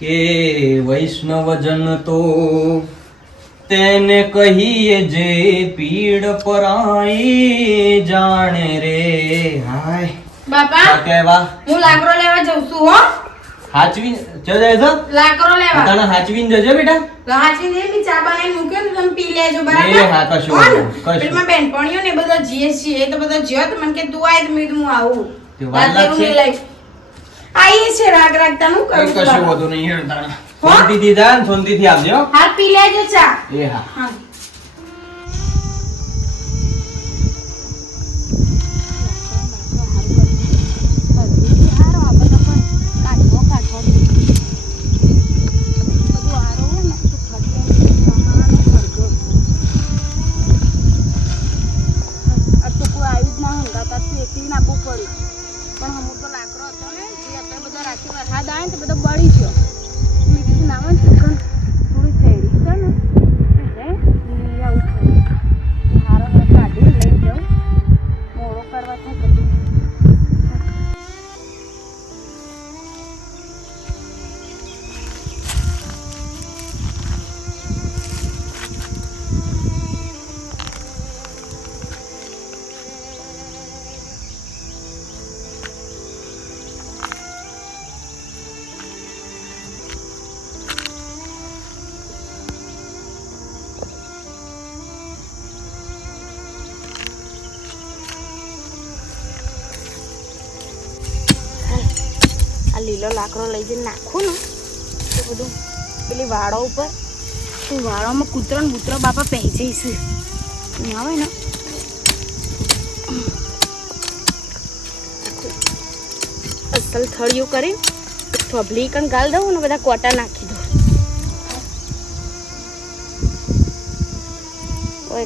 કે વૈષ્ણવજન તો તેને કહીએ જે પીડ પરાઈ જાણે રે. હાય બાપા કેવા હું લાકડો લેવા જઉં છું હો. હાચવી જો જાય છો લાકડો લેવા તને હાચવીને જજો બેટા. હાચી દે મી ચા બનાવીને મૂક્યો તો તમે પી લેજો એ બરાબર. હા કશું હો ને? કશું પેલી માં બેનપણીઓ ને બધા જીએ છીએ એ તો બધા જ્યો તો મને કે તું આય તો મેં કીધું હું આવું. તે વાર લાગશે? રાતે હું લઈ આઈએ છે રાગ રાગતા નું કરું છું કશું બાપા. વધુ નહીં હેડતા. શાંતિથી જા ને શાંતિથી આવજો. હા પી લેજો ચા. એ હા હા લીલો લાકડો લઈ જઈને નાખું ને તો બધું પેલી વાળો ઉપર તો વાળોમાં કૂતરો ને બૂતરો બાપા પહેરી જઈશું આવે ને અસલ થળિયું કરી થોભલી કણ ગાલ દઉં ને બધા કોટા નાખી દઉં.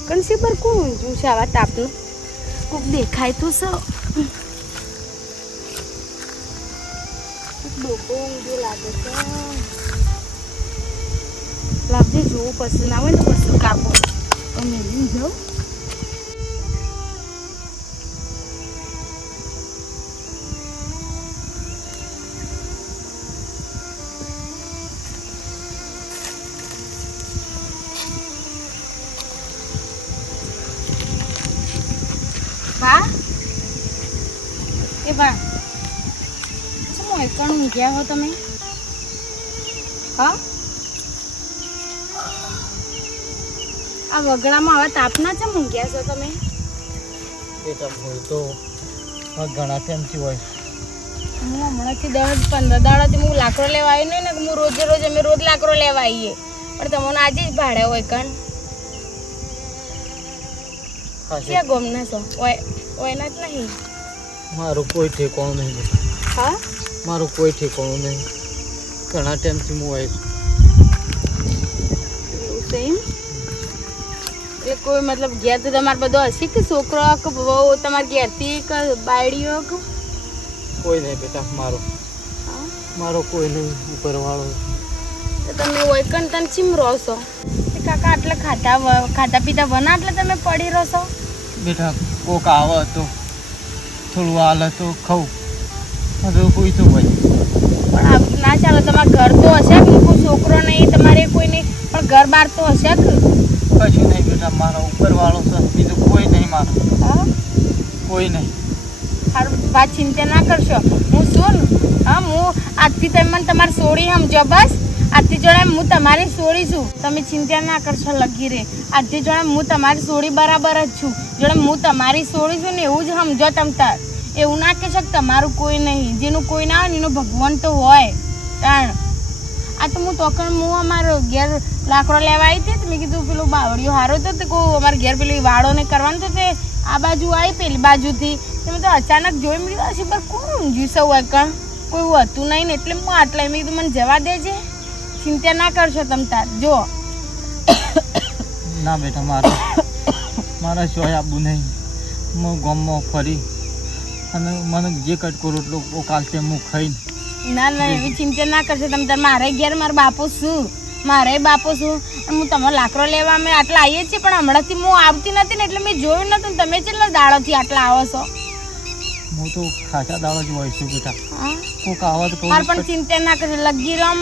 કણ સી પર કોણ ઊંચું છે આવા તાપનું કોક દેખાય તો સૌ ડોકો ઊંધો લાગે છે. લાવજે જોવું પસંદ આવે ને પછી કાપો તો મેળવી જાઉં. હા એ બા એકણ ઊંઘ્યા હો તમે? હા આ વગડામાં હવે તાપના છે ઊંઘ્યા છો તમે? તો ઘણા ટાઈમથી હોય. હું હમણાંથી 10-15 દાડાથી હું લાકડો લેવા આવી નહીં ને હું રોજ અમે રોજ લાકડો લેવા આવીએ પણ તમને આજે જ ભાડે હોય કણ ક્યાં ગમના છો? ઓયના જ નહીં. મારું કોઈ ઠેકાણું નહીં. હા મારું કોઈ ઠેકાણું નહીં. ઘણા ટાઈમથી હું આવી એવું છે એમ? એટલે કોઈ મતલબ ઘેર તો તમારે બધો હશે કે છોકરો કે બહુ તમારે ઘેરથી કે બાયડીઓ કે કોઈ નહીં બેટા. મારો કોઈ નહીં ઉપરવાળો. તો તમે ઓયકણ તને ચીમ રહો છો કાકા? આટલે ખાતા પીતા વના એટલે તમે પડી રહો છો બેટા? કોક આવે તો થોડું હાલે તો ખાઉં. કોઈ તો હોય પણ ના ચાલો તમારે ઘર તો હશે કે કોઈ છોકરો નહીં તમારે કોઈ નહીં પણ ઘર બાર તો હશે કે? કશું નહીં બેટા. મારો ઉપરવાળો છે બીજું કોઈ નહીં. મારો હા કોઈ નહીં. સારું વાત ચિંતા ના કરશો. હું શું ને હા હું આજથી તમે મને તમારી સોળી સમજો બસ. આજથી જોડે હું તમારી સોળી છું. તમે ચિંતા ના કરશો લગી રે. આજથી જોડે હું તમારી સોળી બરાબર જ છું. જોડે હું તમારી સોળી છું ને એવું જ સમજો તમ તાર. એવું ના કહે શકે તમારું કોઈ નહીં. જેનું કોઈ ના હોય ને એનો ભગવાન તો હોય તાણ. આ તો હું તોકણ હું અમારો ઘેર લાકડો લેવા આવી હતી મેં કીધું પેલું બાવળીઓ હારો તો તે કોઈ અમારે ઘેર પેલી વાળોને કરવાનું તો તે આ બાજુ આવી પેલી બાજુથી મેં તો અચાનક જોઈ મેં કીધું હશે પર કોણ ઊંઘ્યું સૌ કણ કોઈ હતું નહીં ને એટલે હું આટલા મેં કીધું મને જવા દેજે. ચિંતા ના કરશો તમ તાર. જો ના બેટા મારા સિવાય આબુ નહીં. હું ગામમાં ફરી અને મને જે કટકો રોટલો કાલથી હું ખાઈને ના ના એવી ચિંતા ના કરશો તમે તાર. મારે ઘેર મારા બાપો શું મારે બાપો શું હું તમારો લાકડો લેવા અમે આટલા આવીએ છીએ પણ હમણાંથી હું આવતી નથી ને એટલે મેં જોયું નતું. તમે કેટલા દાડોથી આટલા આવો છો? હું તો ખાસા દાડો જ હોય છું બેટા. હા કોક આવા તો મારે પણ ચિંતા ના કરશો લગીરમ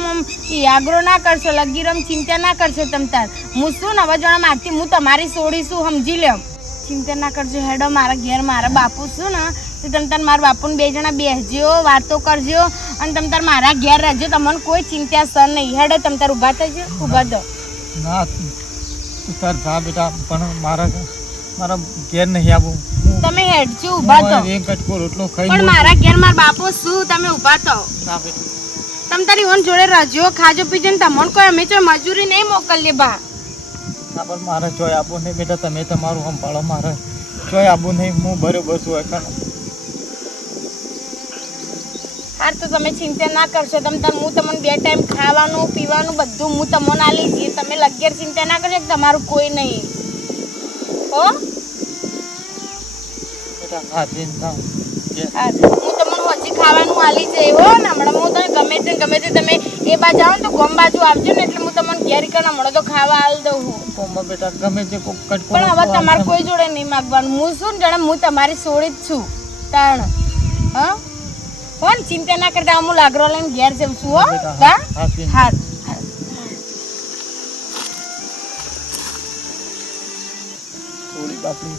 આગ્રો ના કરશો લગીરમ ચિંતા ના કરશો તમ તાર હું શું ને હવે જણા મારતી હું તમારી સોડી શું સમજી લ્યો ચિંતા ના કરજો હેડો મારા ઘેર મારા બાપુ શું ને તો તમ તાર મારા બાપુને બે જણા બેસજો વાતો કરજો અને તમ તાર મારા ઘેર રહેજો તમને કોઈ ચિંતા સર નહીં હેડો તમ તાર ઊભા થજો ઊભા દો ના તું તાર જા બેટા પણ મારા ઘેર નહીં આવું. તમે હેડજો ઊભા થો એક કટકો રોટલો ખાઈ પણ મારા ઘેર મારા બાપુ શું તમે ઊભા થો ના બેટા. તમ તારી ઓન જોડે રહેજો ખાજો પીજો ને તમને કોઈ અમે તો મજૂરી નહીં મોકલીએ બા ના પણ મારે ચોય આપવું નહીં બેટા. તમે તમારું સંભાળો. મારે ચોય આપવું નહીં. હું બરોબર છું એકણ. હાર તો તમે ચિંતા ના કરશો હું તમને 2 ટાઈમ ખાવાનું પીવાનું બધું હું તમને આલી દઈએ તમે લગેર ચિંતા ના કરશો તમારું કોઈ નહીં હો બેટા હા ચિંતા હાર હું તમને હજી ખાવાનું આલી જઈ હો ને હમણાં હું તમે ગમે તે તમે એ બાજુ આવો ને તો ગમ બાજુ આવજો ને એટલે હું તમને ઘેર કરીને હમણાં તો ખાવા આલ દઉં હું કોમા બેટા ગમે તે કોક કટકો પણ હવે તમારે કોઈ જોડે નહીં માગવાનું હું શું ને જાણે હું તમારી સોળી જ છું તાણ હા કોણ ચિંતા ના કરતા હું લાગરો લઈને ઘેર જઉં છું હો હા હા થોડી બાપડી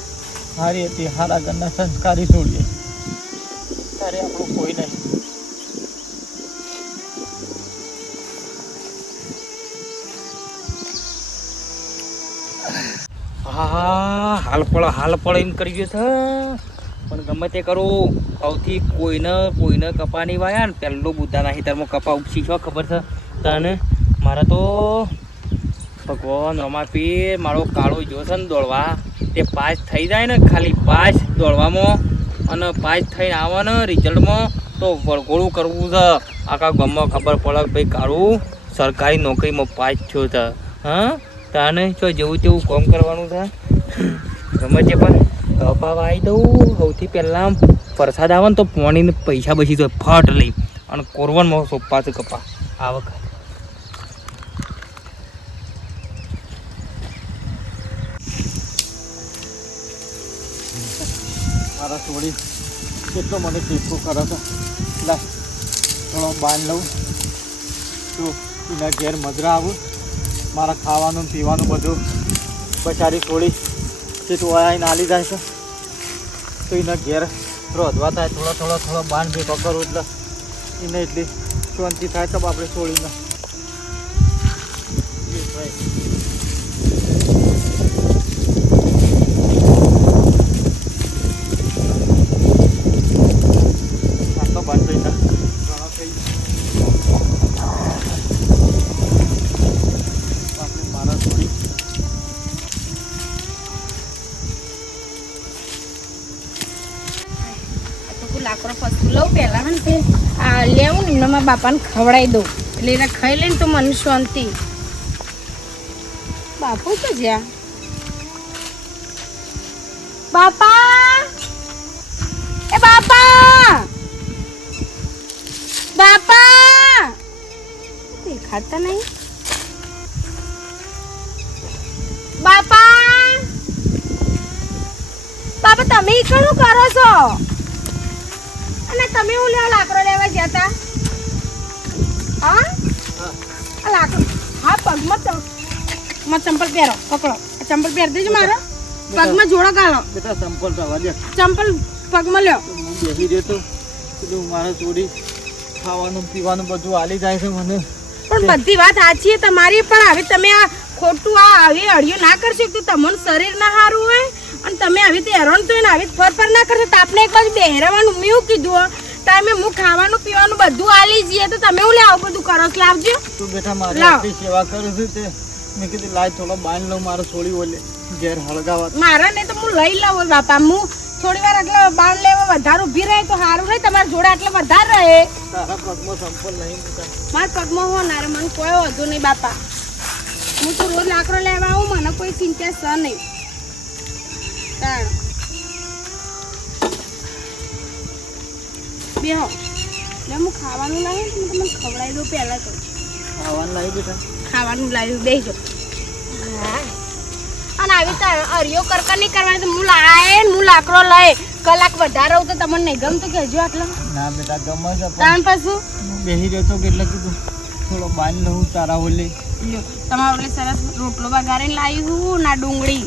સારી હતી. સારા ઘરના સંસ્કારી છોડીએ તારે આપણું કોઈ નહીં. હા હાલ પડે એમ કરી ગયો છે પણ ગમે તે કરું સૌથી કોઈને કપા નહીં વાયા ને પહેલો બુદ્ધાના હિતરમાં કપા ઉપસી છો ખબર છે તને મારા તો ભગવાન રમાપી મારો કાળો જોશે ને દોડવા તે પાસ થઈ જાય ને ખાલી પાસ દોડવામાં અને પાસ થઈને આવે ને રિઝલ્ટમાં તો વળગોળું કરવું છે આખા ગામમાં ખબર પડે કે ભાઈ કાળું સરકારી નોકરીમાં પાસ થયો છે હા તાને જો જેવું તેવું કામ કરવાનું છે ગમે તે પણ કપા વાવી દઉં સૌથી પહેલાં વરસાદ આવે ને તો પાણીને પૈસા બચી જાય ફટ લઈ અને કોરવનમાં સોંપા છે કપા આ વખત મારા છોડી કેટલો મને ટેકો કરે છે. લા થોડો બાંધ લઉં તો એના ઘેર મજરા આવું. મારા ખાવાનું પીવાનું બધું બચારી છોડી કેટલું આવીને આલી જાય છે તો એના ઘેર રોધવા થાય થોડો બાંધ ભેગો કરું એટલે એને એટલી શાંતિ થાય તો આપણે છોડીને બંધ થઈ જાય ઘણો થઈ આપણે મારા છોડી લાકડો પસું લઉં પહેલાં ને તે આ લેવું ને એમને મારા બાપાને ખવડાવી દઉં એટલે એને ખાઈ લઈને તો મને શાંતિ બાપુ તો જ્યાં બાપા એ બાપા બાપા દેખાતા નહીં બાપા બાપા તમે શું કરો છો અને તમે હું લેવા લાકડો લેવા ગયા હતા હા આ લાકડો હા પગમાં ચંપલ પહેરો પકડો ચંપલ પહેર દેજો મારો પગમાં જોડો ગાળો બેટા ચંપલ રવા દે. ચંપલ પગમાં લ્યો હું બેસી રહેતો કીધું મારા છોડી ખાવાનું પીવાનું બધું આલી જાય છે મને. પણ બધી વાત સાચી છે તમારી પણ હવે તમે આ ખોટું આ આવી અડિયો ના કરશો તો તમારું શરીર ના સારું હોય અને તમે આવી તો હેરાન તો આવી ફર ના કરશો તો આપણે એક બાજુ બેહરાવાનું મેં એવું કીધું ટાઈમે હું ખાવાનું પીવાનું બધું આલી જઈએ તો તમે હું લે આવું બધું કરો છો લાવજો તું બેટા મારી આટલી સેવા કરું છું તે મેં કીધું લાય થોડો બાંધ લઉં મારો છોડી ઓલે ઘેર હળગાવા. મારા ને તો હું લઈ લઉં બાપા હું થોડી વાર એટલે બાણ લેવા વધારે ઊભી રહે તો સારું રહે તમારા જોડે એટલે વધારે રહે. તારા પગમાં ચંપલ નહીં બેટા. મારા પગમાં હોનાર મને કોઈ વધુ નહીં બાપા હું તો રોજ લાકડો લેવા આવું મને કોઈ ચિંતા છે નહીં તાણ બેહો લે હું ખાવાનું લાવ્યું ને તમને ખવડાવી દઉં પહેલાં તો ખાવાનું લાવી બેટા ખાવાનું લાવ્યું બેસજો અને આવી તો અરિયો કરકા નહીં કરવાની તો હું લાય હું લાકડો લઈ કલાક વધારે હોઉં તો તમને નહીં ગમતું કહેજો આટલા ના બેટા ગમે છે પણ તાણ પાછું હું બેસી રહ્યો તો એટલે કીધું થોડો બાંધ લઉં તારા ઓલે. લ્યો તમારા ઓલે સરસ રોટલો વઘારીને લાવી હું ના ડુંગળી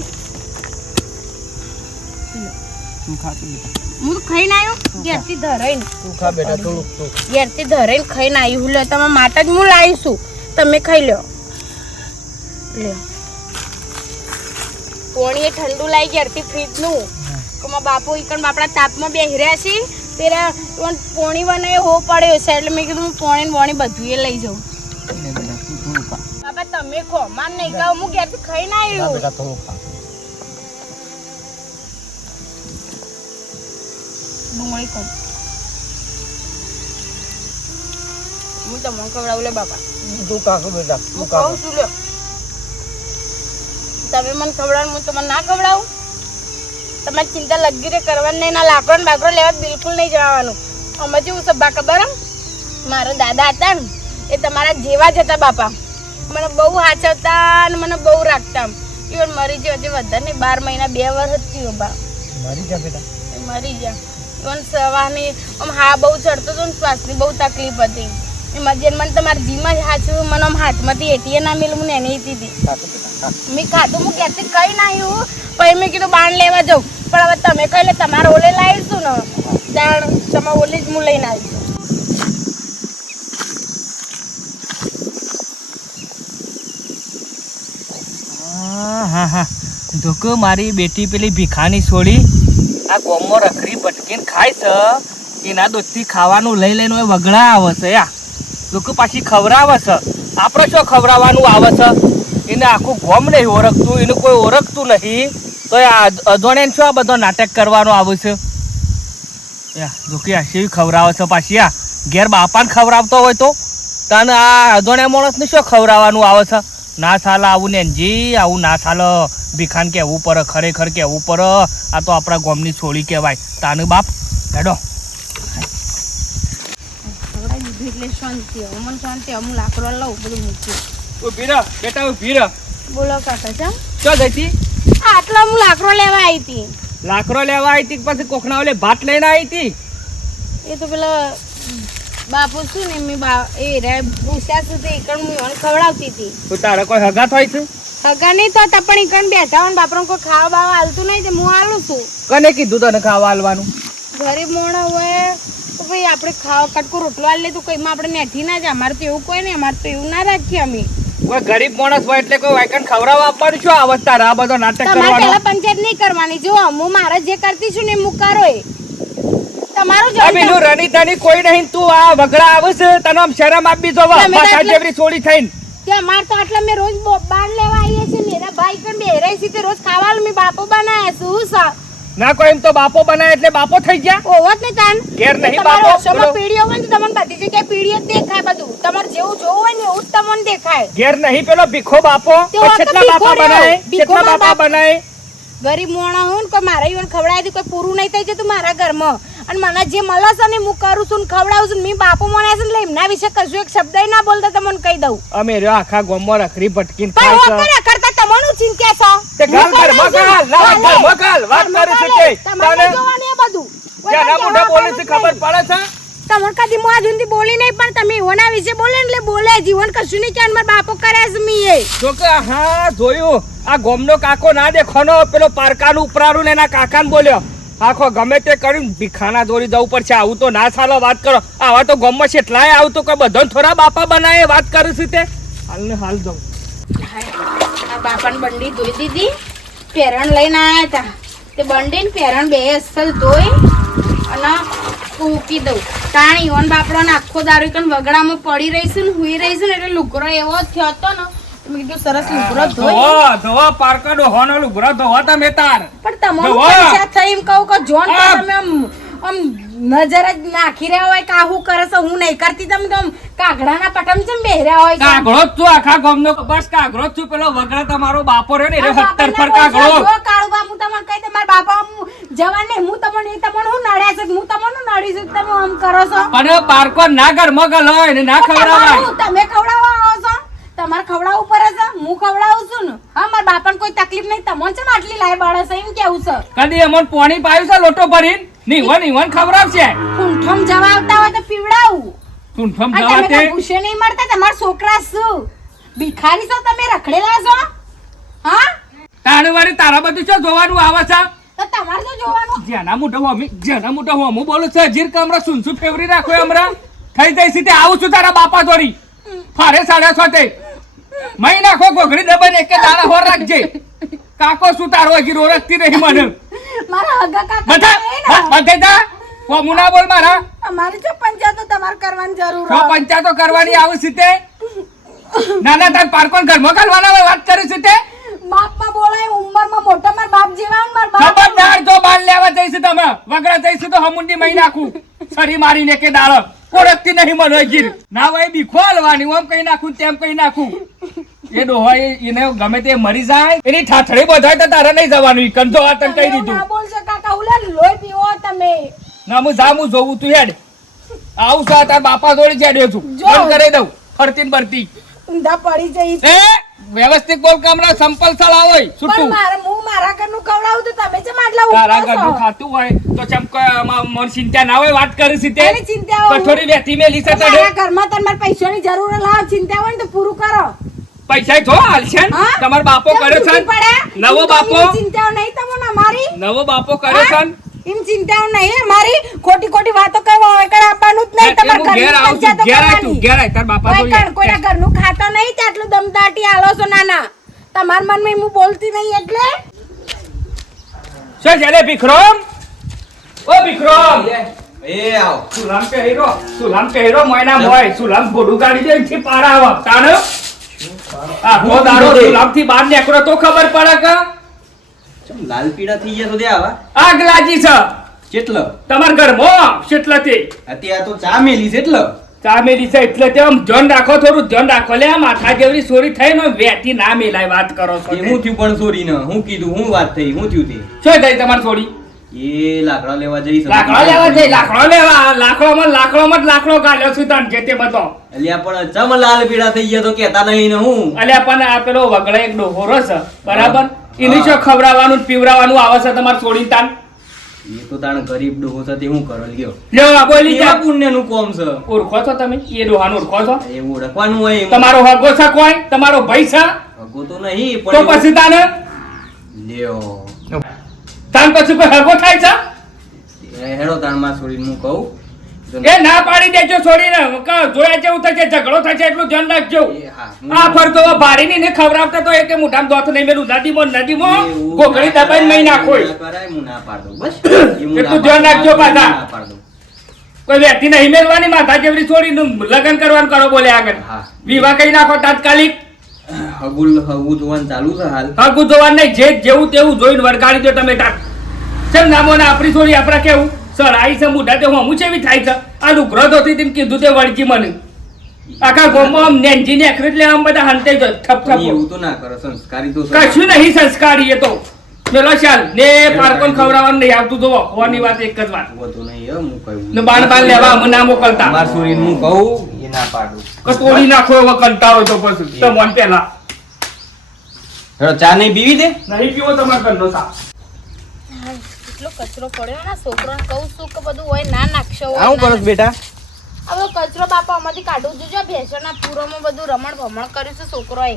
તું ખા તું બેટા. હું તો ખાઈને આવ્યો ઘેરથી ધરાઈને તું ખા બેટા થોડુંક તું. ઘેરથી ધરાઈને ખાઈને આવી હું લે તમારા માટે જ હું લાવીશું તમે ખાઈ લો લ્યો પોણી એ ઠંડુ લાવી ઘેરથી ફ્રીજનું મારા બાપુ ઈકણ આપણા તાપમાં બેસી રહ્યા છે તેરા પોણી બનાવી હો પડ્યો છે એટલે મેં કીધું હું પોણી બોણી બધું એ લઈ જાઉં લે બેટા તું થોડું ખા. બાપા તમે ખો માર નહીં ખાવ હું ઘેરથી ખાઈને ના આવ્યો બેટા થોડું ખા. ડુંગળી ખો હું તમને ખવડાવું લે બાપા તું ખા બેટા તું હું ખા. ખાઉં છું લ્યો તમે મને ખવડાવો હું તમને ના ખવડાવું તમારી ચિંતા લગી રે કરવાની નહીં ના લાકડો ને બાકડો લેવા બિલકુલ નહીં જવાનું અમે જેવું સભા ખબર એમ મારા દાદા હતા ને એ તમારા જેવા જ હતા બાપા મને બહુ હાચવતા અને મને બહુ રાખતા ઇવન મરી ગયો હજી વધારે નહીં 12 મહિના 2 વર્ષ જ થયું બા મરી જા બેટા. એ મરી ગયા ઇવન સવારની આમ હા બહુ ચડતો હતો ને શ્વાસની બહુ તકલીફ હતી એમાં જેને મને તમારા જીમાં જ હાચવું મને આમ હાથમાંથી એટીએ ના મેલું મને એને હતી ખા તું બેટા ખા. મેં ખાધું હું ક્યાંથી કઈ ના આવ્યું પછી મેં કીધું બાણ લેવા જાઉં પણ હવે તમે કહી લે તમારે ઓલે લાવીશું ને ત્યાં તમારે ઓલે જ હું લઈને આવીશું હા હા જોકો મારી બેટી પેલી ભીખાની છોડી આ ગોમમાં રખડી ભટકીને ખાય છે એના દોસ્તી ખાવાનું લઈ લઈને ઓય વગડા આવે છે યા જોકો પાછી ખવડાવે છે આપણે શું ખવડાવવાનું આવે છે એને આખું ગોમ નહીં ઓળખતું એને કોઈ ઓળખતું નહીં તો આ અજોણે શું આ બધો નાટક કરવાનો આવે છે યા જોકે આ શેવી ખવડાવે છે પાછી આ ઘેર બાપાને ખવડાવતો હોય તો તને આ અજોણ્યા માણસને શું ખવડાવવાનું આવે છે ના સાલા આવું ને જી આવું ના સાલ ભીખાન કહેવું પડે ખરેખર કહેવું પડે આ તો આપણા ગામની છોડી કહેવાય તાનું બાપ હેડો ખવડાવી દીધું એટલે શાંતિ હવે મને શાંતિ હવે હું લાકડો લઉં બધું મૂક્યું ઊભી રહ બેટા ઊભી રહ બોલો કાકા ચા ચો જઈતી આટલા હું લાકડો લેવા આવી હતી લાકડો લેવા આવી હતી પછી કોકના ઓલે ભાત લઈને આવી હતી એ તો પેલા બાપુ શું ને મેં એ રે પૂછ્યા સુધી ઈકણ હું એને ખવડાવતી હતી તો તારે કોઈ હગા થાય છે હગા નહીં તો હતા પણ ઈકણ બેઠા હોય ને બાપરાને કોઈ ખાવા બાવા હાલતું નહીં તો હું હાલું છું કને કીધું તને ખાવા હાલવાનું ગરીબ મોણા હોય તો ભાઈ આપણે ખાવા કટકો રોટલો હાલ લે તો કઈમાં આપણે નેઠી ના જાય અમારે તો એવું કોઈ નહીં અમારે તો એવું ના રાખીએ અમે કોઈ ગરીબ માણસ હોય એટલે કોઈ વાયકન ખવડાવવા આપવાનું શું આવત તારે આ બધો નાટક તમારે કરવાનો પેલા પંચાયત નહીં કરવાની જો હું મારે જે કરતી છું ને હું કરો એ તમારું આ જ બીજું રણી તની કોઈ નહીં તું આ વગડા આવે છે તને આમ શરમ આપી દો તમે તો પાછા એટલે- જેવડી છોડી થઈને તે અમાર તો આટલા મેં રોજ બાણ લેવા આવીએ છીએ મેરા ભાઈ કણ બેરાઈ છે તે રોજ ખાવાનું મેં બાપો બનાયા શું સા ના કોઈ એમ તો બાપો બનાય એટલે બાપો થઈ ગયા ઓવત ને તાન ઘેર નહીં તમારો બાપો ઓછામાં પીડીઓ હોય ને તો તમને બધી જગ્યાએ પીડીઓ જ દેખાય બધું તમારે જેવું જોવું હોય ને એવું જ તમને દેખાય ઘેર નહીં પેલો ભીખો બાપો તે તો વાત તો કેટલા ભીખો બાપા રહ્યો. બનાય ભીખો કેટલા માં બાપા બનાય ગરીબ મોણા હું ને કોઈ મારા ઈવન ખવડાવી કોઈ પૂરું નહીં થઈ જતું મારા ઘરમાં અને મને જે મળે છે ને હું કરું છું ને ખવડાવું છું ને મેં બાપો મને છે ને એટલે એમના વિશે કશું એક શબ્દ ના બોલતા તમને કહી દઉં અમે રહ્યો આખા ગામમાં રખડી ભટકીને પણ ખાય હું છે પણ કરતા તમારું ચિંતા છે તે ઘર ઘર મગાલ ના ઘર મગાલ વાત કરે છે તે તમારે તને જોવાનું એ બધું જાના મોઢા બોલે છે ખબર પડે છે તમને કદી મોં સુધી બોલી નહીં પણ તમે એના વિશે બોલે એટલે બોલે જીવન કશું નહીં કે મારા બાપો કરે છે મીએ જો કે હા જોયું આ ગોમનો કાકો ના દેખોનો પેલો પારકાનું ઉપરારું ને એના કાકાને બોલ્યો આખો ગમે તે કરીને ભીખાના દોરી જવું પડશે આવું તો ના ચાલો વાત કરો આવા તો ગોમમાં કેટલાય આવું તો કોઈ બધાને થોડા બાપા બનાવે વાત કરે છે તે હાલ ને હાલ દઉં આ બાપાની બંડી ધોઈ દીધી પેરણ લઈને આવ્યા હતા તે બંડી ને પેરણ બે અસલ ધોઈ અને મૂકી દઉં તાણી ઓન બાપડો ને આખો દારૂ કણ વગડામાં પડી રહીશું ને હુઈ રહીશું ને એટલે લુગરો એવો થયો હતો ને મેં કીધું સરસ લુગરો ધોઈ ધોવા પારકા ડોહોનો લુગડો ધોવા તમે તાર પણ તમારું ધોવા. પૈસા થઈ એમ કહું કે જોન તો આ. તમે આમ નજર જ નાખી રહ્યા હોય કે આ હું કરે છે હું નહીં કરતી તમે તો આમ કાગડાના પટમ જેમ બેહર્યા હોય કે કાગડો જ છું આખા ગામનો બસ કાગડો જ છું પેલો વગડા તમારો બાપો રહ્યો ને આ એટલે હત્તર બાપાના પર કાગડો પૈસા જો કાળુબા, હું તમને કહી દઉં, મારા બાપા હું જવાન નહીં, હું તમને હું નડ્યા છે, હું તમને નડી છું, તમે આમ કરો છો. પણ પારકો ના ઘર મગલ હોય ને ના ખવડાવાય તમારું તમે ખવડાવવા આવો છો, તમારે ખવડાવવું પડે છે હું ખવડાવું છું ને હા મારા બાપાને કોઈ તકલીફ નહીં તમને છે આટલી લાય બાળે છે એમ કેવું છે કદી અમન પાણી પાયું છે લોટો ભરીને નીવન ખવડાવશે કુંઠમ જવા આવતા હોય તો પીવડાવું તુંઠમ અને જવા તમે તે કોઈ ભૂસે નહીં મળતા તમારા છોકરા શું ભિખારી છો તમે રખડેલા છો હા તાણવારી તારા બધું છે જોવાનું આવે છે તો તમારે તો જોવાનું જેના મોટા હોમી બોલું છે જીર કમરા સુનસુ ફેવરી રાખો હમણાં થઈ જાય સીધે આવું છું તારા બાપા જોડી ફારે 6:30 તે મહી નાખો ગોગડી દબાઈને એક દાડા હોર રાખજે કાકો શું તારો હજી રોરકતી રહી મને મારા હગા કાકા બધા જા કોમુના બોલ મારા અમારી જો પંચાયતો તમારે કરવાની જરૂર સો પંચાયતો કરવાની આવે સીતે નાના તાર પારકોન ઘરમાં કાઢવાના વાત કરી સીતે બાપમાં બોલાય ઉંમરમાં મોટો માર બાપ જેવા ને માર બાપ ખબરદાર જો બાલ લેવા જઈશું તમે વગડા જઈશું તો હમુંડી મહી નાખું સરી મારીને કે દાડો ઓળખતી નહીં મને ગીર ના ભાઈ બીખો હલવાની ઓમ કઈ નાખું તેમ કઈ નાખું એ ડોહાઈ એને ગમે તે મરી જાય એની ઠાઠડી બધાય તો તારે નહીં જવાનું કંજો આ તને કહી દીધું ના બોલશો કાકા ઉલા લોહી પીવો તમે ના હું જોવું તું હેડ આવું સા તાર બાપા જોડી જેડ્યો છું બંધ કરી દઉં ફરતી ને બરતી ઊંધા પડી જઈ એ વ્યવસ્થિત બોલ કામરા સંપલ સલાવ હોય પણ છૂટું હું મારા ઘરનું ખવડાવું તો તમે છે માટલા તારા ઘરનું ખાતું હોય તો ચમક મન ચિંતા ના હોય વાત કરી સીતે એની ચિંતા હોય. કઠોરી વેતી મેલી છે તને મારા ઘરમાં તમારે પૈસાની જરૂર લાવ ચિંતા હોય ને તો પૂરું કરો પૈસા જો હાલશે ને? હા? તમાર બાપો કેમ કર્યો છે છૂટી પડે? નવો એમ તો બાપો એમની ચિંતાઓ નહીં તમને અમારી નવો બાપો કર્યો છે ને? એમ ચિંતાઓ નહીં અમારી ખોટી વાતો કરવા હોય કણ આપવાનું જ નહીં તમારા હું ઘેર ઘરની આવું છું, પંચાયતો ઘેર આય તું, કરવાની. ઘેર આય, તાર બાપા કોઈ જોઈએ. કણ કોઈના ઘરનું ખાતો નહીં તે આટલું દમદાટી આલો છો નાના તમાર મનમાં હું બોલતી નહીં એટલે શું છે લે ભીખરોમ? ઓ ભીખરોમ! એ આવ સુલામ પહેરો મોયના મોય સુલામ ગોડું કાઢી દે એનથી પારા આવા તાને આ હો દાડો સુલામ થી બહાર નીકળો તો ખબર પડે કે ચમ લાલ પીડા થઈ ગયા તો દે આવા આગ લાગી છે કેટલો તમાર ઘરમાં કેટલાથી અત્યારે તો ચા મેલી છે એટલો ચામેલી છે એટલે તે આમ ધ્યાન રાખો થોડું ધ્યાન રાખો લે આ માથા જેવડી ચોરી થઈ ને વેતી ના મેલાય વાત કરો છો એ હું થયું પણ સોરી ને હું કીધું હું વાત થઈ હું થયું તે શું થઈ તમારી ચોરી એ લાકડા લેવા જઈશ લાકડો લેવા જઈ લાકડોમાં જ લાકડો ગાલ્યો છું તને જે તે બધો અલ્યા પણ ચમ લાલ પીડા થઈ ગયા તો કેતા નહીં ને હું અલ્યા પણ આ પેલો વગડે એક ડોહોરો છે બરાબર એની શું ખવડાવવાનું ને પીવડાવવાનું આવે છે તમારે છોડી તાન એ તો તાણ ગરીબ ડોહો છે તે હું કરો લ્યો લ્યો આ બોલી જા પુણ્યનું કોમ છે ઓળખો છો તમે એ ડોહાને ઓળખો છો એ ઓળખવાનું હોય એમ. તમારો હગો છે કોઈ તમારો ભાઈ છે હગો તો નહીં તો પણ પછી તાને લ્યો તાન પછી કોઈ હગો થાય છે એ હેડો તાણ માં છોડીને હું કહું એ ના પાડી દેજો છોડીને જોયા જેવું થશે ઝઘડો થશે એટલું ધ્યાન રાખજો એ હા, આ ફરતો ભારીની ને ખવડાવતા તો એક મોઢામાં દોત નહીં મેલું નદીમાં ગોગળી દબાઈને મહી નાખો ના કરાય, હું ના પાડ દઉં. બસ એ હું એટલું ના ધ્યાન રાખજો પાડ દઉં, પાછા. હું ના પાડ દઉં. કોઈ વ્યક્તિ નહીં મેળવાની માથા જેવડી છોડીને લગ્ન કરવાનું કરો બોલે આગળ હા. વિવાહ કરી નાખો તાત્કાલિક હગું જોવાનું ચાલુ છે હાલ હગું જોવાનું નહીં જે જેવું તેવું જોઈને વળગાડી દો તમે તાર ચમ નામો ને આપણી છોડી આપણા કેવું સર આઈ છે મુઢા તે હું છે એવી થાય છે આ લુગરો ધોતી તેને કીધું તે વળગી મને આખા ગોમમાં આમ નેંજી ને એટલે આમ બધા હંતે જ ઠપ એવું ઠપ તો ના કરો સંસ્કારી તો છે. કશું નહીં સંસ્કારી એ તો પેલો ચાલ ને પારકોન ખવડાવવાનું નહીં આવતું જોવો હોવાની વાત એક જ વાત હોતું નહીં હો, હું કહું. ને બાણ બાણ લેવા અમે ના મોકલતા અમાર છોરીને હું કહું એ ના પાડું કે તોડી નાખો એવો કંટાળો તો પછી તો મન પેલા હેડો ચા નહીં પીવી દે નહીં પીવો તમારા ઘરનો સા એટલો કચરો પડ્યો ને છોકરાને કહું છું કે બધું હોય ના નાખશો હોય આવું ના કરો બેટા હવે કચરો બાપા અમારથી કાઢવું જોજો ભેંસોના પૂરોમાં બધું રમણ ભમણ કર્યું છે છોકરોએ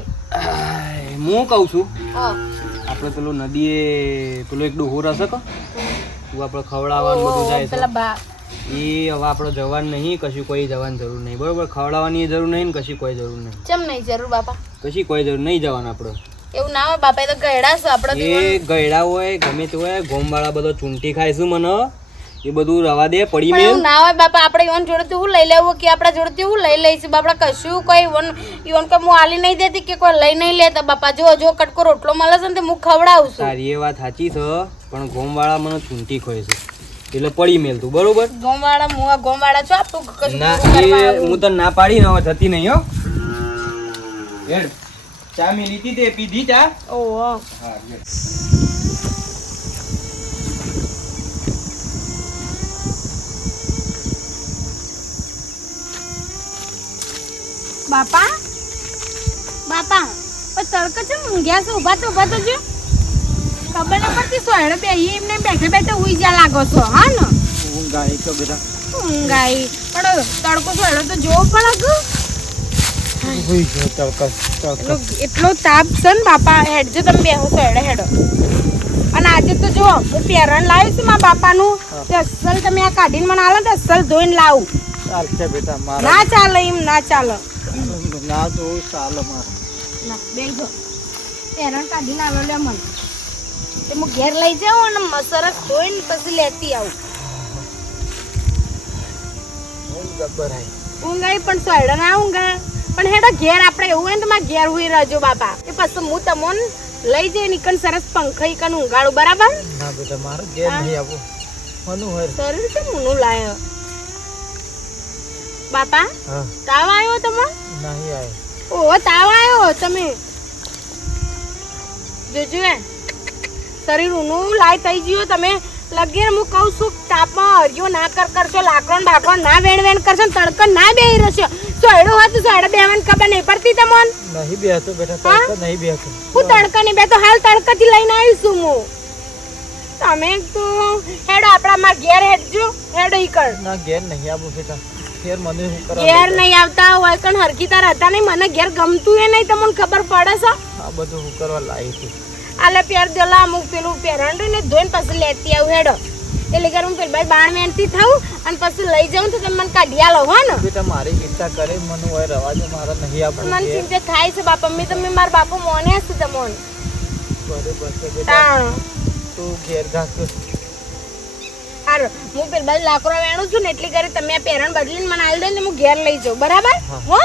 હું કહું છું હા આપણે પેલો નદીએ પેલો એક ડોહો રહેશે કો તું આપણે ખવડાવવાનું બધું જાય પેલા છે બા એ હવે આપણે જવાનું નહીં કશું કોઈ જવાની જરૂર નહીં બરોબર ખવડાવવાની જરૂર નહીં ને કશી કોઈ જરૂર નહીં ચમ નહીં જરૂર બાપા કશી કોઈ જરૂર નહીં જવાનું આપણે એવું ના હોય બાપા એ તો ગયડા છે આપણે એ ગયડા હોય ગમે તે હોય ગોમવાળા બધો ચૂંટી ખાય છે મને એ બધું રવા દે પડી મેલ એવું ના હોય બાપા આપણે ઈવન જોડે હું લઈ લેવું કે આપણા જોડે હું લઈ લઈશું બાપડા કશું કોઈ ઈવન કે હું આલી નહીં દેતી કે કોઈ લઈ નહીં લેતા બાપા જો કટકો રોટલો મળે છે ને તે હું ખવડાવું છું તારી એ વાત સાચી છે પણ ગોમવાળા મને ચૂંટી ખોય છે એટલે પડી મેલ તું બરોબર ગોમવાળા છો આપણું કશું ના પૂરું એ કરવાનું. હું તને ના પાડી ને હવે જતી નહીં હો હેડ ચા મી લીધી તે પીધી ચા ઓહો હા હેડ. બાપા બાપા પણ તડકો છે ઊંઘ્યા છે ઊભા તો જો ખબર ન પડતી સોયડે બે એમને બેઠે બેઠે ઉઈ જા લાગો છો હા ને ઊંઘ આવી તો બેટા ઊંઘ આવી પણ તડકો સોયડો તો જોવો પડે કે હોઈ ગયો તડકા એટલો તાપ છે ને બાપા હેડજો તમે બેહો સોયડે હેડો અને આજે તો જો હું પેરણ લાવ્યું છું મારા બાપાનું તે અસલ તમે આ કાઢીને મને આલો તો અસલ ધોઈને લાવું ચાલશે બેટા મારા ના ચાલે એમ ના ચાલે ના જોવું ચાલે મારે ના બેસો પેરણ કાઢીને આલો લે મને તે હું ઘેર લઈ જાઉં અને સરસ ધોઈને પછી લેતી આવું ઊંઘ જબર આવી ઊંઘાઈ પણ સોયડો ના ઊંઘા પણ હેડો ઘેર આપણે એવું હોય ને તો મારા ઘેર હુઈ રહેજો બાપા એ પછી હું તમને લઈ જઈ નીકળ સરસ પંખા ઈકન ઊંઘાડું બરાબર ના બેટા મારે ઘેર નહીં આવું મનું હોય શરીર છે મુનું લાયો બાપા હા તાવ આવ્યો તમે નહીં આવે ઓહો તાવ આવ્યો તમે જોજો એ શરીર ઊનું લાય થઈ ગયું તમે લગીને હું કહું છું તાપમાં હરિયો ના કરશો લાકડો બાકડો ના વેણ કરશો ને તડકો ના બેહી રહેશો સોયડો હોય તો સોયડો બેહવાની ખબર નહીં પડતી તમને નહીં બેહતો બેટા તડકા નહીં બેહતો હું તડકા નહીં બેતો હાલ તડકાથી લઈને આવીશું હું તમે તો હેડો આપણા માં ઘેર હેડજો હેડો ઈ કર ના ઘેર નહીં આવું બેટા ઘેર મને શું કરવા ઘેર નહીં આવતા હોય કણ હરકી તાર હતા નહીં મને ઘેર ગમતું એ નહીં તમને ખબર પડે છે આ બધું શું કરવા લાવી છું આલે પેર દેલા અમુક પેલું પેરંડ ને ધોઈને પછી લેતી આવું હેડો એટલે કે હું પેલી બાઈ બાણ મેનતી થાઉં અને પછી લઈ જાઉં તો તમે મને કાઢી આલો હો ને બેટા મારી ચિંતા કરે મને હોય રવાજો મારે નહીં આપવું મને ચિંતા થાય છે બાપા મેં તમે મારા બાપુ મોને હશે તમને બરોબર છે બેટા તાણ તું ઘેર જાક હાર હું પેલી બાઈ લાકડો વેણું છું ને એટલી કરી તમે આ પેરણ બદલીને મને આવી દો ને હું ઘેર લઈ જાઉં બરાબર હો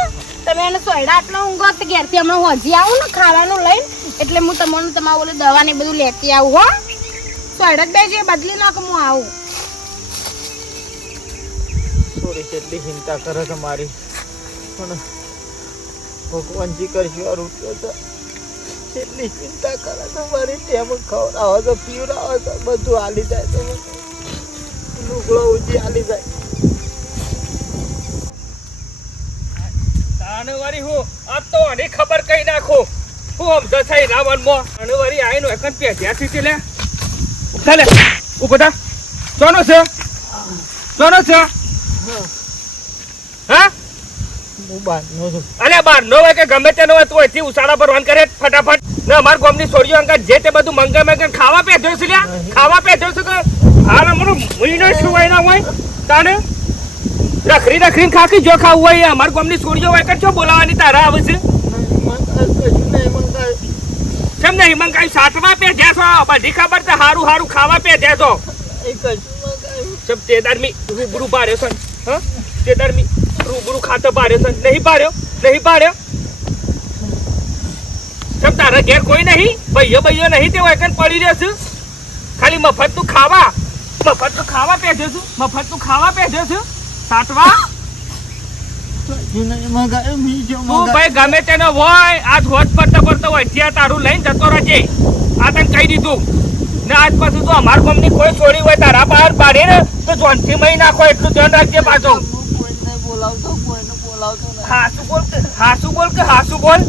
તમે એને સોયડા આટલો ઊંઘો તો ઘેરથી હમણાં હું હજી આવું ને ખાવાનું લઈને એટલે હું તમને તમારું ઓલું દવા ને બધું લેતી આવું હો સોયડા જ બેજો બદલી નાખ હું આવું થોડી કેટલી ચિંતા કરે છે મારી પણ ભગવાનજી કરશું આ રૂપિયો તો કેટલી ચિંતા કરે છે મારી ટેમ ખવડાવે છે પીવડાવે છે બધું હાલી જાય તો લુગડો ઊંચી હાલી જાય તાનવારી હું આ તો આની ખબર કઈ નાખો હું સમજો થઈ રાવણમાં તાનવારી આઈનો એકન પેઢ્યા છે લે ચાલે ઉભો થા સોનો છે હા હું બારનો છું અલે બાર નો હોય કે ગમે તે નો હોય તું અહીંથી ઉસાડા પર વન કરે ફટાફટ ને અમાર ગામની છોડીઓ અંકા જે તે બધું મંગે ખાવા પેધ્યો છે લ્યા ખાવા પેધ્યો છે કે હાલ અમારો મહિનો શું હોય ના હોય તાને રખડી ખાકી જો ખાવું હોય અમાર ગામની છોડીઓ હોય કે શું બોલાવાની તારા આવે છે કેમ નહીં મંગાઈ સાતવા પેધ્યા છો બધી ખબર છે હારું ખાવા પેધ્યા છો સબ તેદારમી રૂબરૂ પાડ્યો છે હા તેદારમી રૂબરૂ ખાતો પાડ્યો છે નહીં પાડ્યો સબ તારા ઘેર કોઈ નહીં ભાઈઓ નહીં તે એકન પડી રહ્યો છે ખાલી મફત તું ખાવા પેધ્યો છું સાતવા તું ભાઈ ગમે તેનો હોય આજ હોજ પડતો હોય ત્યાં તારું લઈને જતો રહેજે આ તને કહી દીધું ને આજ પછી તો અમાર ગામની કોઈ છોડી હોય તારા બહાર પાડે ને તો જોનથી મહી નાખો એટલું ધ્યાન રાખજે પાછો હાસુ બોલ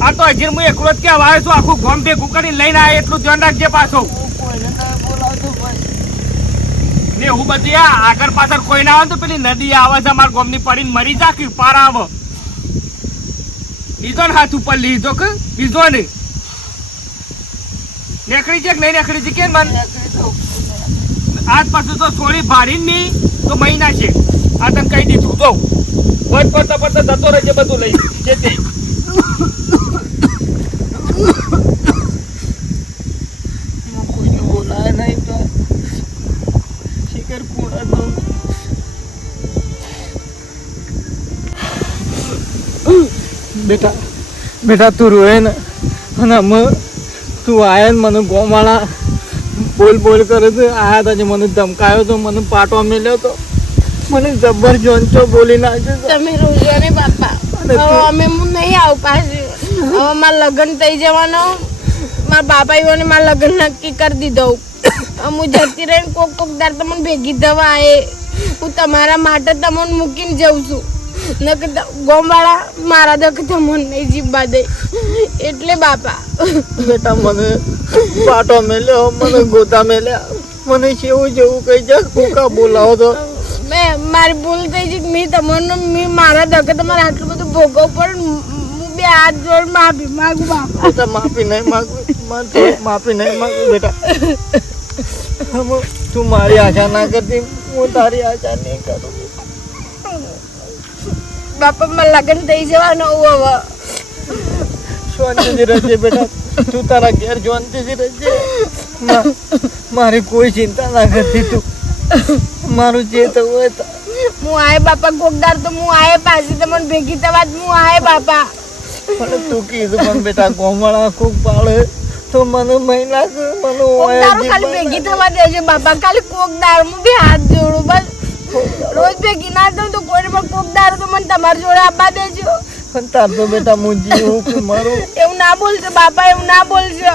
આ તો હજી હું એકલો જ કે આવે છું આખું ગામ ભેગું કરીને લઈને આવે એટલું ધ્યાન રાખજે પાછો ને હું બધી આગળ પાછળ કોઈ ના આવે તો પેલી નદી આવે છે અમારા ગામની પડીને મરી જા કે પાર આવે લીધો ને હાથ ઉપર લીધો કે લીધો ને નેકડી છે કે નહીં નેકડી છે કે મન આજ પાછું તો સોળી ભાડીને નહીં તો મહિના છે આ તને કહી દીધું જો વચ પડતા જતો રહેજે બધું લઈ જે તે બોલાય નહીં તો શિખર પૂરા તો બેટા તું રોએ ને અને તું આયા ને મને ગોમાળા બોલ કરે છે આયા તા જે મને ધમકાયો તો મને પાટવા મેલ્યો તો મને જબર જોનચો બોલી નાખ્યો તમે રોજો ને બાપા હવે અમે હું નહીં આવું પાછું હવે મારા લગ્ન થઈ જવાનો મારા બાપા એઓને મારા લગ્ન નક્કી કરી દીધો હું જતી રહીને કોક દાર તમને ભેગી દવા આવે હું તમારા માટે તમને મૂકીને જાઉં છું નકર ગોમવાળા મારા દખતા મન નહીં જીવવા દે એટલે બાપા બેટા મને પાટો મેલ્યો, મને ગોતા મેલ્યા, મને કેવું જેવું કઈ જા કોકા બોલાવો તો મારી ભૂલ થઈ છે. મેં તમને મારા દખત તમારે આટલું બધું ભોગવવું પણ હું બે હાથ જોડ માફી માંગુ બાપા. બેટા માફી નહીં માંગુ, માફી નહીં માંગુ બેટા. તું મારી આશા ના કરતી, હું તારી આશા નહીં કરું. બાપા મારા લગ્ન થઈ જવાનું હવે. શાંતિથી રહેજે બેટા, તું તારા ઘેર શાંતિથી રહેજે. મારી કોઈ ચિંતા ના કરતી તું. મારું જે થવું હોય તો હું આય બાપા કોકદાર તો હું આય પાછી તમને ભેગી થવા હું આય બાપા. મને તું કીધું પણ બેટા ગોમવાળા ખૂબ પાડે તો મને મહિના મને કોકદારો ખાલી ભેગી થવા દેજો બાપા, ખાલી કોકદાર હું બે હાથ જોડું બસ. રોજ ભેગી ના થઉં તો કોઈને પણ કોકદાર તો મને તમારી જોડે આપવા દેજો. પણ તાર તો બેટા હું જીવું કે મારું એવું ના બોલજો બાપા, એવું ના બોલજો.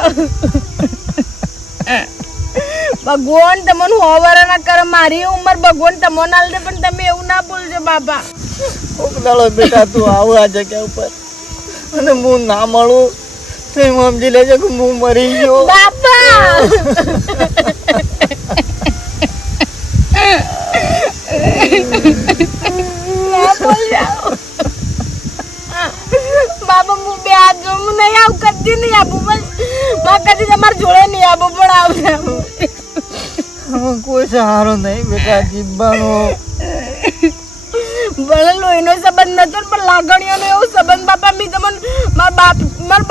ભગવાન તમને હોવર ના કરે, મારી ઉંમર ભગવાન તમને આલ દે પણ તમે એવું ના બોલજો બાપા. કોક દાડો બેટા તું આવ આ જગ્યા ઉપર અને હું ના મળું તો એમ સમજી લેજો કે હું મરી ગયો બાપા. ના બોલજો બાપા, હું બે હાથ જોડું, હું નહીં આવું, કદી નહીં આપું, બસ કદી તમારા જોડે નહીં આપું પણ આવશે. કોઈ સહારો નહીં બેટા જીવવાનો. ભલે લોહીનો સંબંધ નતો પણ લાગણીઓનો એવો સંબંધ બાપા. મેં તમને મારા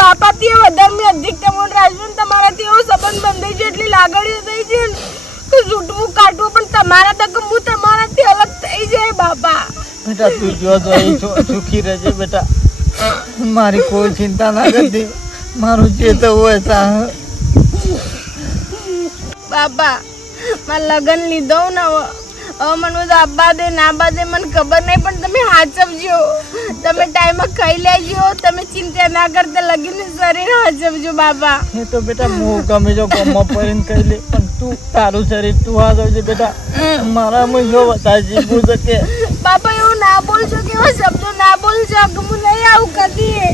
બાપાથી વધારે મેં અધિક તમને રાજ્યું, તમારાથી એવો સંબંધ બંધાઈ છે, એટલી લાગણીઓ થઈ છે કે છૂટવું કાઢવું પણ તમારા તક હું તમારાથી અલગ થઈ જાય બાપા. બેટા તું જો તો અહીં સુખી રહેજે બેટા, મારી કોઈ ચિંતા ના કરતી, મારું જે તો હોય તા. બાપા મારા લગ્ન લીધો ને હવે મને બધું આપવા દે ના આપવા દે મને ખબર નહીં, પણ તમે હાચવજો, તમે ટાઈમમાં ખાઈ લેજો, તમે ચિંતા ના કરતા લગીને શરીર હાચવજો બાપા. એ તો બેટા હું ગમે જો ગામમાં પડીને કહી લે, પણ તું તારું શરીર તું હાચવજે બેટા. મારામાં જો વધારે જીવવું શકે બાપા, એવું ના બોલશો, કેવા શબ્દો ના બોલશો કે હું નહીં આવું કદી.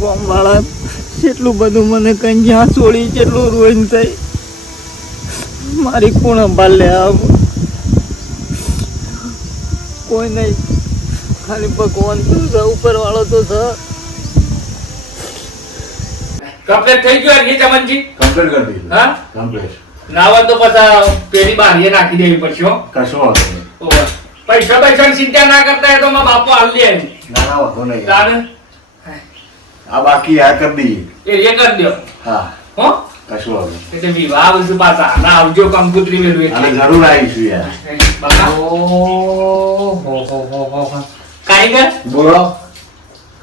ગામવાળા જેટલું બધું મને કઈ જ્યાં છોડી જેટલું રોઈન થઈ, મારી કોણ સંભાળ લે? કોઈ નહીં, ખાલી ભગવાન તું છે, ઉપર વાળો તો છે. કમ્પ્લીટ થઈ ગયો હરજી ચમનજી? કમ્પ્લીટ કરી દીધું. હા કમ્પ્લીટ. નાવા તો પછી પેલી બારીએ નાખી દેવી પડશે હો. કશો વાંધો નહીં. ઓહો. પૈસાની ચિંતા ના કરતા એ તો મારા બાપુ હાલ લે. ના ના વાંધો નહીં. તાને આ બાકી આ કરી દઈએ. એ કરી દો હા હો. કશો વાંધો નહીં. એટલે વિવાહ બધું પાછા ના આવજો કંકુતરી મેળવે અને જરૂર આવીશું યાર. બાપા કારીગર બોલો.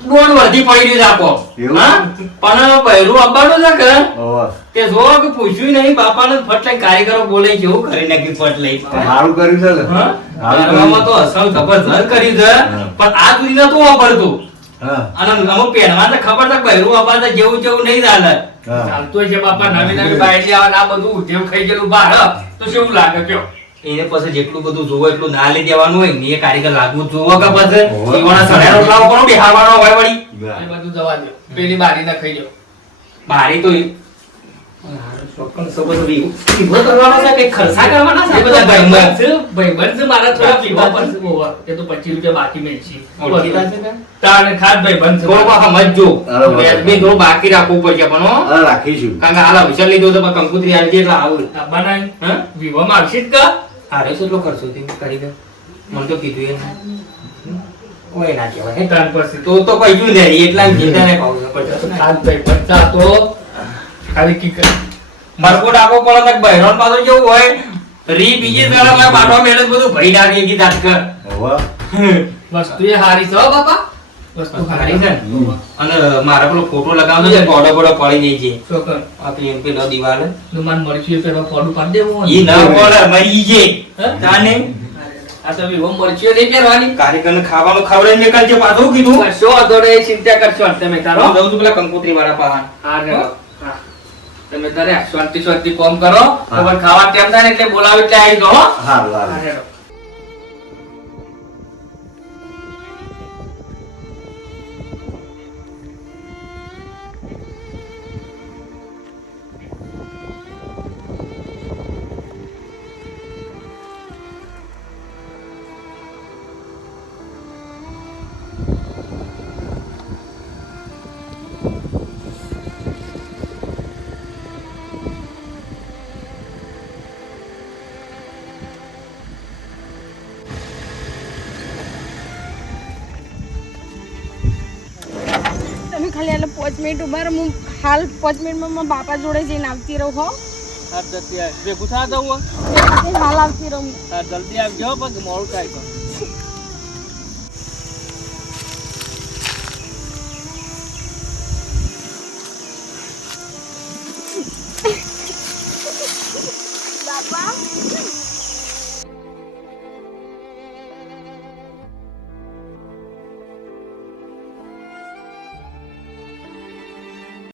બોલ વધી પડી રહ્યું આપો. એવું? હા પણ બૈરું આપવાનું છે કે ઓહો. તે જો કે પૂછ્યું નહીં બાપાને ફટ લઈને કારીગરો બોલે કેવું કરી નાખ્યું ફટ લઈ. સારું કર્યું છે ને? હા સારું કરવામાં તો કર્યું. અસલ જબરજસ્ત કર્યું છે હા. પણ આ સુધી નતું વાપરતું. હા અને અમુક પહેરવા તો ખબર છે બૈરું આપવા તો જેવું જેવું નહીં ચાલે. હા. ચાલતું છે બાપા નવી નવી બાયડી આવે ને આ બધું ઉદ્યોગ ખાઈ ગયેલું બહાર તો કેવું લાગે કયો? એને પછી જેટલું બધું જોવો એટલું ના લઈ દેવાનું હોય ને એ કારીગર લાગવું જ જોવો કે પછી ઓહો. ઈવાના સડ્યા રોટલાઓ કોનો બેહારવાનો હોય વળી? હા. એ બધું જવા દો. પેલી બારી ના ખાઈ લો. બારી તો ચોક્કસ બધું વિવો કરવાનો છે કે ખર્ચા કરવાના છે? એ બધા ભાઈબંધ છે મારા થોડા પીવા પડશે ઓવા. એ તો 25 રૂપિયા બાકી મેળશે. ઓળખીતા છે ને? તારે ખાસ ભાઈબંધ છે. થોડું સમજજો. બરાબર. વ્યાજબી થોડું બાકી રાખવું પડશે પણ હો. હા, રાખીશું. કારણ કે હાલ અવસર લીધો તો પણ કંકુતરી આલજે એટલે આવું. હા? વિવામાં આવશે જ કા? હારે શું એટલો ખર્ચો થયો કારીગર? મને તો કીધું એને. કોઈ ના કહેવાય. તો કહ્યું ને એટલા ચિંતા નહીં પાવું મરકો ડાકો પડે ને બહેરાન પાછો કેવું હોય રી બીજી તરફ બાટવા મેળે બધું ભરી નાખી કી તાત્કર. ઓહો. વસ્તુ એ હારી છે હો બાપા. વસ્તુ હારી છે ને. અને મારા પેલો ફોટો લગાવવાનો છે બોડો બોડો પડી જાય છે. આ પેલો દિવાલ માન મરચી પેલા ફોડું પાડી દેવું ઈ ના પડે મરી જાય. તાને આ તો વિવો મરચીઓ નહીં પહેરવાની કાર્યકરને ખાવાનું ખવડાવી નીકળજે પાછું કીધું. કશો વાંધો નહીં, ચિંતા કરશો તમે તારો હું જાઉં છું પેલા કંકોત્રી વાળા પાહા. હા તમે તારે શાંતિ શાંતિ કામ કરો પણ ખાવા ટાઈમ થાય ને એટલે બોલાવી એટલે આવી જાઓ હો. હારું હા, હારું હેડો. તમે ખાલી એટલે 5 મિનિટ ઉભા રહો. હું હાલ 5 મિનિટમાં મારા બાપા જોડે જઈને આવતી રહું હો. જતી ભેગું થવા દઉં હાલ આવતી રહું. જલ્દી આવજો પણ મોડું થાય તો